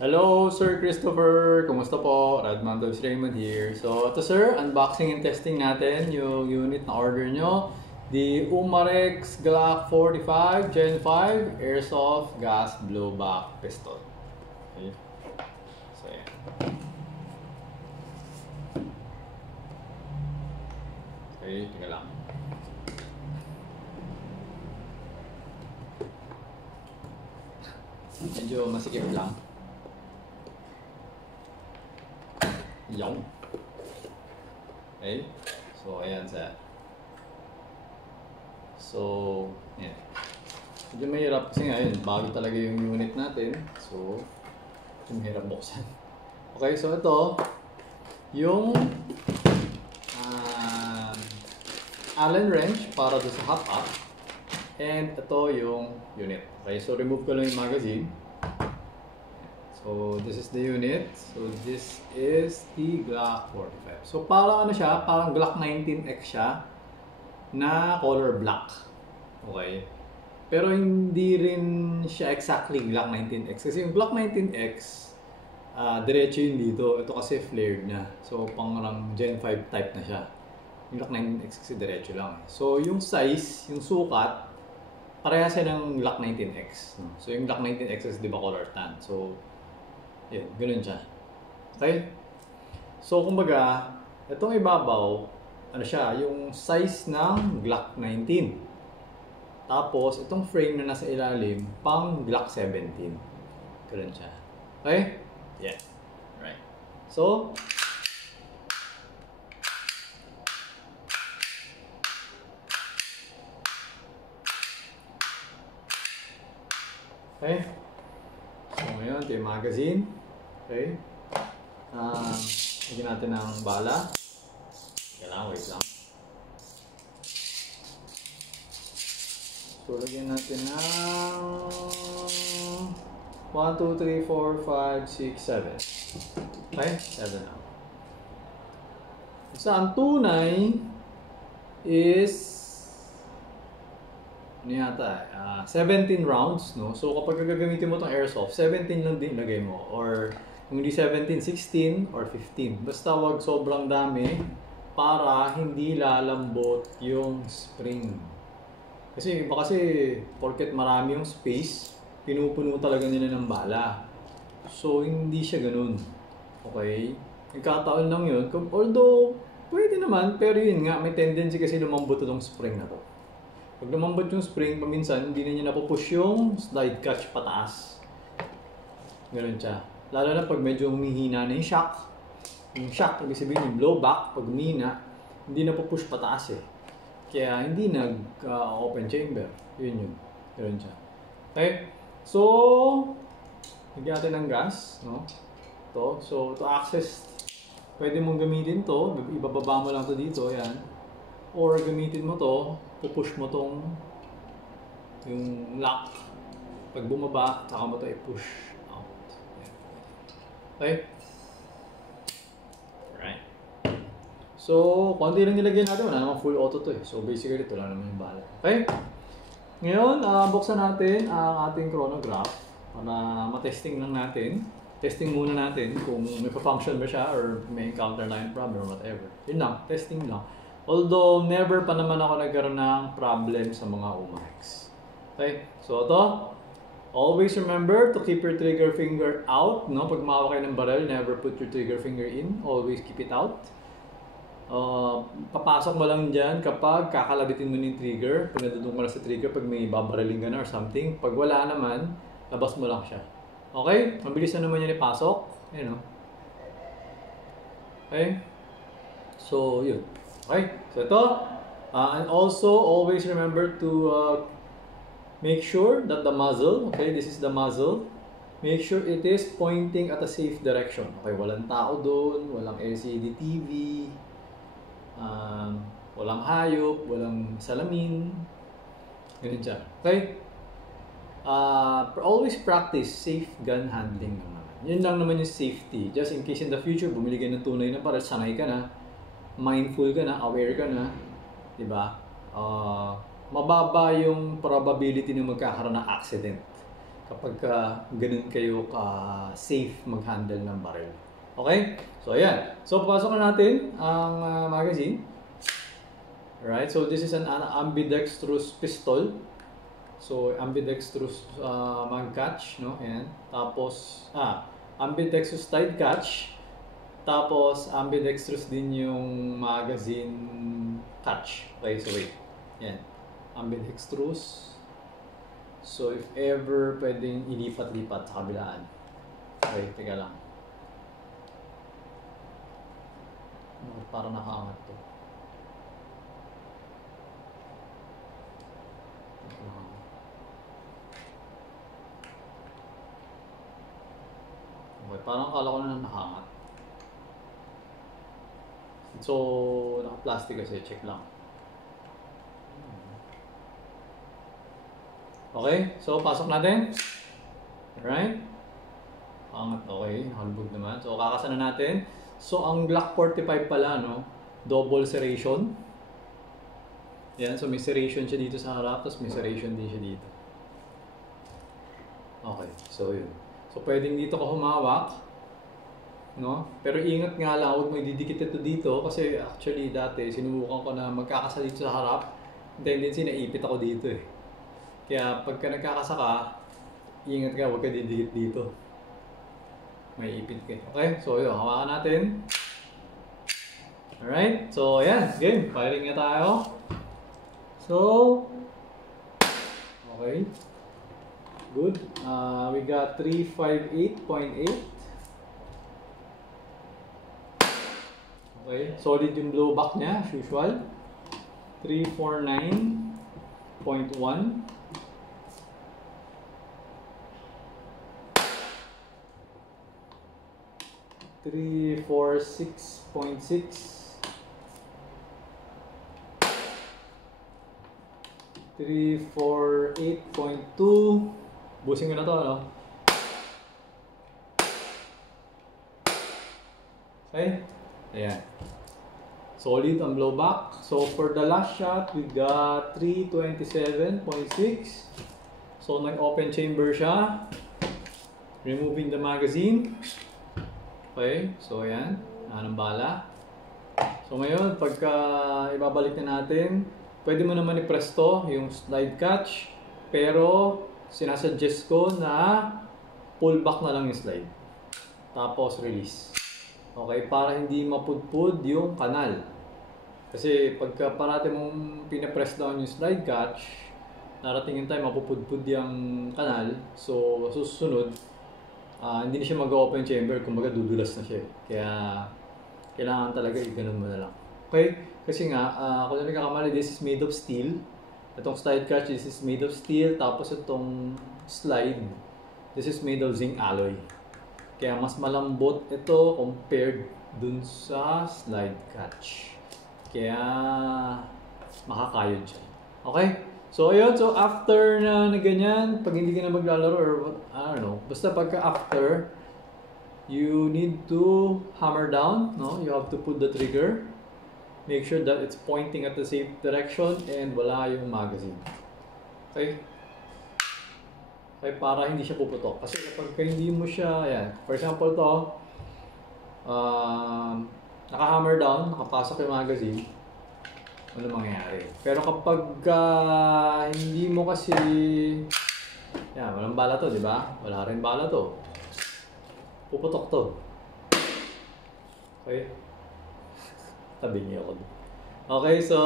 Hello, Sir Christopher! Kumusta po? Radmantos Raymond here. So, ito sir, unboxing and testing natin yung unit na order nyo. The Umarex Glock 45 Gen 5 Airsoft Gas Blowback Pistol. Okay. So, yan. Okay, tingnan lang. Medyo masikip lang. Yung. Okay. So, ayan sa. So, ayan. Medyo mahirap kasi ngayon, bago talaga yung unit natin. So, medyo mahirap buksan. Okay, so ito, yung Allen wrench para doon sa hot up. And ito yung unit. Okay, so remove ko lang yung magazine. So, this is the unit. So, this is the Glock 45. So, parang ano siya? Parang Glock 19X siya na color black. Okay? Pero hindi rin siya exactly Glock 19X. Kasi yung Glock 19X, diretso yun dito. Ito kasi flared na. So, parang Gen 5 type na siya. Yung Glock 19X kasi diretso lang. So, yung size, yung sukat, parehas siya ng Glock 19X. So, yung Glock 19X is di ba color tan. So, yun, ganun siya. Okay? So, kumbaga, itong ibabaw, ano siya, yung size ng Glock 19. Tapos, itong frame na nasa ilalim, pang Glock 17. Ganun siya. Okay? Yeah. Right. So, okay? So, ngayon, ito yung magazine. Okay. Lagyan natin ng bala. Kailangan, wait lang. So, lagyan natin ng 1, 2, 3, 4, 5, 6, 7. Okay? 7 na. So, ang tunay is ano yata, 17 rounds, no? So, kapag gagamitin mo itong airsoft, 17 lang din ilagay mo. Or, kung hindi 17, 16 or 15. Basta wag sobrang dami para hindi lalambot yung spring. Kasi iba kasi, porket marami yung space, pinupuno talaga nila ng bala. So, hindi siya ganun. Okay? Nagkataon lang yun. Although, pwede naman, pero yun nga, may tendency kasi lumambot itong spring na to. Pag lumambot yung spring, paminsan, hindi na niya napupush yung slide catch pataas. Ganun siya. Lalo na pag medyo humihina na yung shock. Yung shock, ibig sabihin yung blowback, pag humihina, hindi na pupush pataas eh. Kaya hindi nag-open chamber. Yun yun. Ganun siya. Okay? So, lagyan natin ng gas. No? Ito. So, to access, pwede mong gamitin to. Ibababa mo lang to dito. Yan. Or gamitin mo to, pupush mo tong yung lock. Pag bumaba, saka mo to i-push out. Okay? Alright. So, konti lang nilagyan natin. Wala namang full auto to eh. So, basically, ito lang naman yung bala. Okay? Ngayon, buksan natin ang ating chronograph para matesting lang natin. Testing muna natin kung may pa-function ba siya or may encounter line problem or whatever. Yun lang, testing lang. Although, never pa naman ako nagkaroon ng problem sa mga Umarex. Okay? So, ito. Always remember to keep your trigger finger out. No? Pag mawak kayo ng barrel, never put your trigger finger in. Always keep it out. Papasok mo lang dyan kapag kakalabitin mo yung trigger. Pag nadudong ka na sa trigger, pag may babaraling ka na or something. Pag wala naman, labas mo lang siya. Okay? Mabilis na naman yan ipasok. Ayan o. Okay? So, yun. Okay? So, ito. And also, always remember to make sure that the muzzle, okay, this is the muzzle, make sure it is pointing at a safe direction. Okay, walang tao doon, walang LCD TV, walang hayop, walang salamin, ganun siya. Okay? Always practice safe gun handling naman. Yun lang naman yung safety. Just in case in the future, bumili ka ng tunay na para sanay ka na, mindful ka na, aware ka na, diba? Mababa yung probability na magkakaroon ng accident. kapag ganun kayo safe mag-handle ng barrel. Okay? So, ayan. So, papasok na natin ang magazine. Alright, so this is an ambidextrous pistol. So, ambidextrous mag catch, no? Ayan. Tapos, ambidextrous slide catch. Tapos, ambidextrous din yung magazine catch. Okay, so wait. Ayan. Ambidextrous. So, if ever pwedeng ilipat-lipat sa kabilaan. Okay, teka lang. Parang nakaangat to. Okay, parang akala ko na nakaangat. So, naka-plastic kasi, check lang. Okay, so pasok natin. Alright. Angat, okay, nakalubog naman. So, kakasan na natin. So, ang Glock 45 pala, no? Double serration. Yan, so may serration siya dito sa harap, tapos may serration din siya dito. Okay, so yun. So, pwedeng dito ka humawak, no? Pero ingat nga lang, huwag mo ididikit ito dito kasi actually dati sinubukan ko na magkakasa dito sa harap. Tendency naipit ako dito eh. Kaya pagka nagkakasa ka, ingat ka, huwag ka didikit dito. May ipit ka. Okay, so yun, hawakan natin. Alright, so yan, game, firing na tayo. So, okay. Good. We got 358.8. Okay, solid yung blowback niya, as usual. 349.1. 346.6. 348.2. Busing ko na to, no? Okay? Ayan. Solid ang blowback. So, for the last shot, we got 327.6. So, nag-open chamber siya. Removing the magazine. Okay? So, ayan. Anong bala. So, ngayon, pagka ibabalik na natin, pwede mo naman i-press to, yung slide catch. Pero, sinasuggest ko na pull back na lang yung slide. Tapos release. Okay, para hindi mapudpud yung kanal. Kasi pagka parati mong pinapress down yung slide catch, narating yung time mapupudpud yung kanal. So, susunod, hindi na siya mag-open chamber, kumbaga dudulas na siya. Kaya, kailangan talaga i-ganon mo na lang. Okay? Kasi nga, kung hindi kakamali, this is made of steel. Itong slide catch, this is made of steel. Tapos itong slide, this is made of zinc alloy. Kaya mas malambot ito compared dun sa slide catch. Kaya makakayod siya. Okay? So ayun, so after na ganyan, pag hindi ka na maglalaro or I don't know, basta pagka after, you need to hammer down, no? You have to put the trigger. Make sure that it's pointing at the same direction and wala yung magazine. Okay? Okay, para hindi siya puputok. Kasi kapag hindi mo siya, ayan, for example to, naka-hammer down, nakapasok yung magazine, ano mangyayari? Pero kapag hindi mo kasi, yan, walang bala to, di ba? Wala rin bala to. Puputok to. Okay? Tabi niyo ako. Okay, so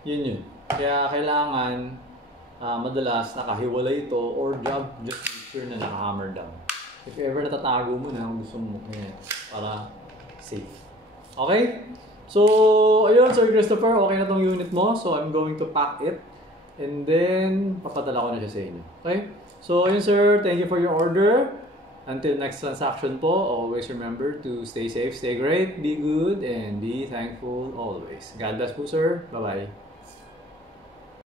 yun. Kaya kailangan madalas nakahiwalay ito or just make sure na naka-hammer down. If ever natatago mo na kung gusto mo, para safe. Okay? So, ayun, Sir Christopher, okay na tong unit mo. So, I'm going to pack it. And then, papadala ko na siya sa inyo. Okay? So, ayun, sir, thank you for your order. Until next transaction po, always remember to stay safe, stay great, be good, and be thankful always. God bless po, sir. Bye-bye.